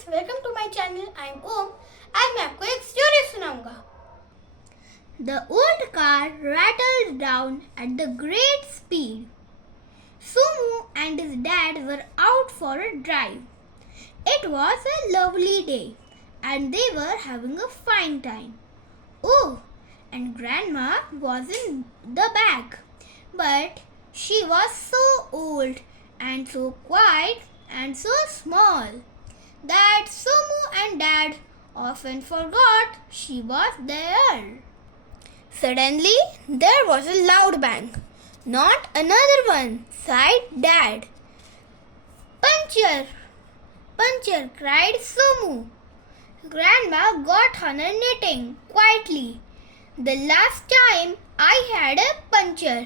Friends, welcome to my channel. I am Om. आज मैं आपको एक स्टोरी सुनाऊंगा। The old car rattled down at the great speed. Somu and his dad were out for a drive. It was a lovely day and they were having a fine time. Oh, and Grandma was in the back, but she was so old and so quiet and so small that Somu and Dad often forgot she was there. Suddenly, there was a loud bang. Not another one, sighed Dad. Puncture! Puncture! Cried Somu. Grandma got on her knitting quietly. The last time I had a puncture,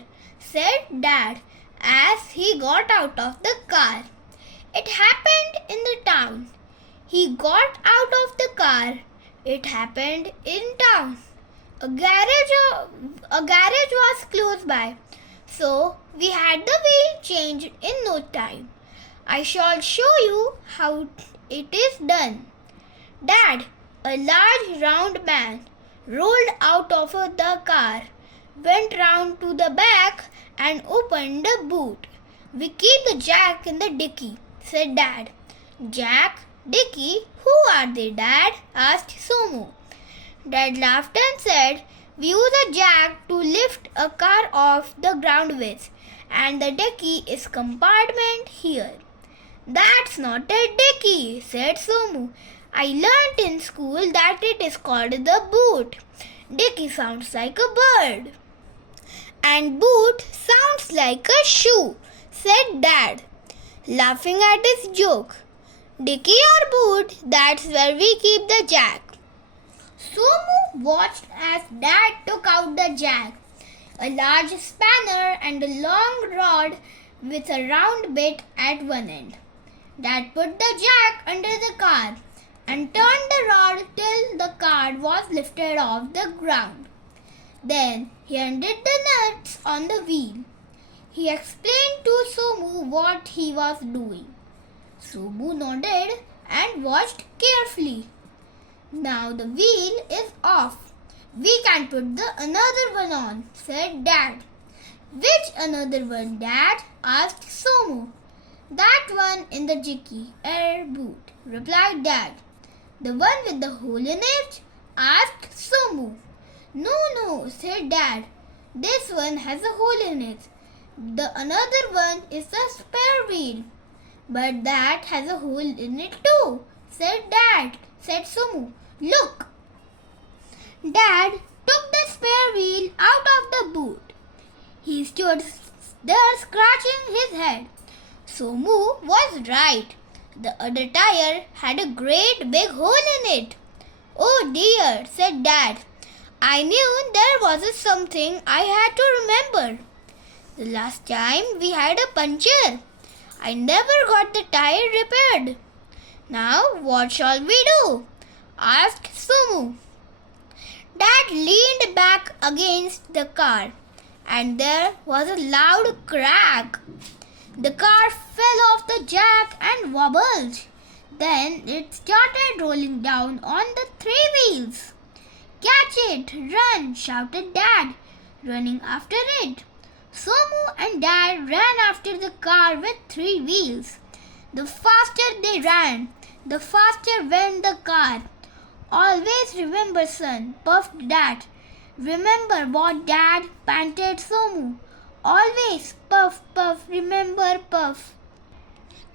said Dad as he got out of the car. It happened in the town. He got out of the car. It happened in town. A garage was close by, so we had the wheel changed in no time. I shall show you how it is done. Dad, a large round man, rolled out of the car, went round to the back and opened the boot. We keep the jack in the dicky, said Dad. Jack, Dicky, who are they, Dad? Asked Somu. Dad laughed and said, we use a jack to lift a car off the ground with, and the dicky is compartment here. That's not a dicky, said Somu. I learnt in school that it is called the boot. Dicky sounds like a bird. And boot sounds like a shoe, said Dad, laughing at his joke. Dicky or boot, that's where we keep the jack. Somu watched as Dad took out the jack, a large spanner and a long rod with a round bit at one end. Dad put the jack under the car and turned the rod till the car was lifted off the ground. Then he undid the nuts on the wheel. He explained to Somu what he was doing. Somu nodded and watched carefully. Now the wheel is off. We can put the another one on, said Dad. Which another one, Dad? Asked Somu. That one in the jicky air boot, replied Dad. The one with the hole in it? Asked Somu. No, said Dad. This one has a hole in it. The another one is the spare wheel. But that has a hole in it too, said Somu. Look. Dad took the spare wheel out of the boot. He stood there scratching his head. Somu was right. The other tire had a great big hole in it. Oh dear, said Dad. I knew there was something I had to remember. The last time we had a puncture, I never got the tire repaired. Now what shall we do? Asked Somu. Dad leaned back against the car and there was a loud crack. The car fell off the jack and wobbled. Then it started rolling down on the three wheels. Catch it! Run! Shouted Dad, running after it. Somu and Dad ran after the car with three wheels. The faster they ran, the faster went the car. Always remember, son, puffed Dad. Remember what, Dad? Panted Somu. Always, puff, puff, remember, puff.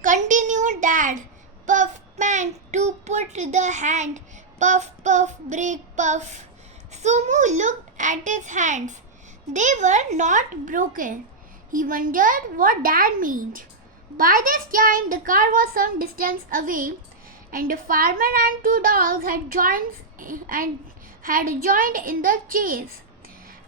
Continued Dad. Puff, pant, to put the hand. Puff, puff, break, puff. Somu looked at his hands. They were not broken. He wondered what Dad meant. By this time, the car was some distance away, and the farmer and two dogs had joined in the chase.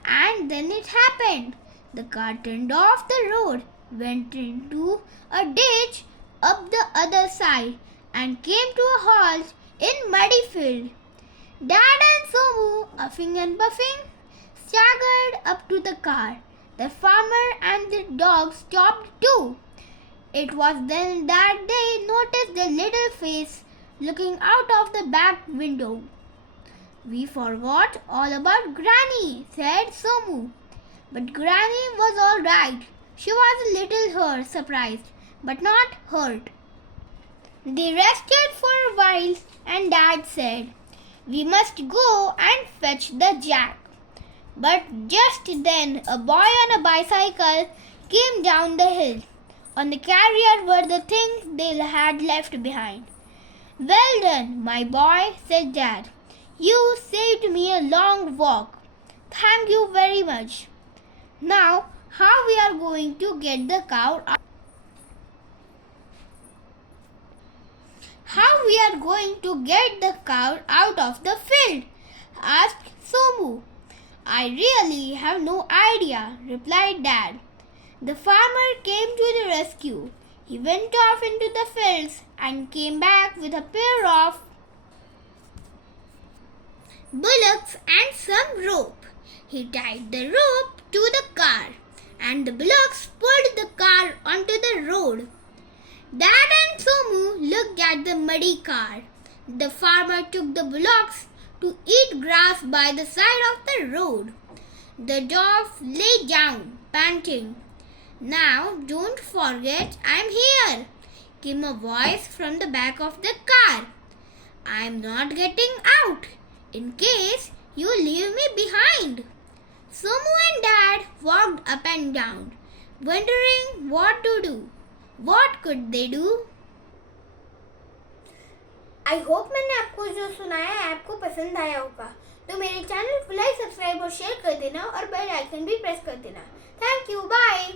And then it happened. The car turned off the road, went into a ditch up the other side, and came to a halt in muddy field. Dad and Somu, puffing and puffing, staggered up to the car. The farmer and the dog stopped too. It was then that they noticed the little face looking out of the back window. "We forgot all about Granny," said Somu. But Granny was all right. She was a little surprised, but not hurt. They rested for a while and Dad said, "We must go and fetch the jack." But just then a boy on a bicycle came down the hill. On the carrier were the things they had left behind. "Well done, my boy," said Dad. "You saved me a long walk. Thank you very much. Now, how we are going to get the cow out? How we are going to get the cow out of the field?" asked Somu. "I really have no idea," replied Dad. The farmer came to the rescue. He went off into the fields and came back with a pair of bullocks and some rope. He tied the rope to the car, and the bullocks pulled the car onto the road. Dad and Somu looked at the muddy car. The farmer took the bullocks to eat grass by the side of the road. The dog lay down, panting. "Now, don't forget I'm here," came a voice from the back of the car. "I'm not getting out, in case you leave me behind." Somu and Dad walked up and down, wondering what to do. What could they do? I hope मैंने आपको जो सुनाया है आपको पसंद आया होगा. तो मेरे चैनल को लाइक, सब्सक्राइब और शेयर कर देना और बेल आइकन भी प्रेस कर देना. Thank you. बाय.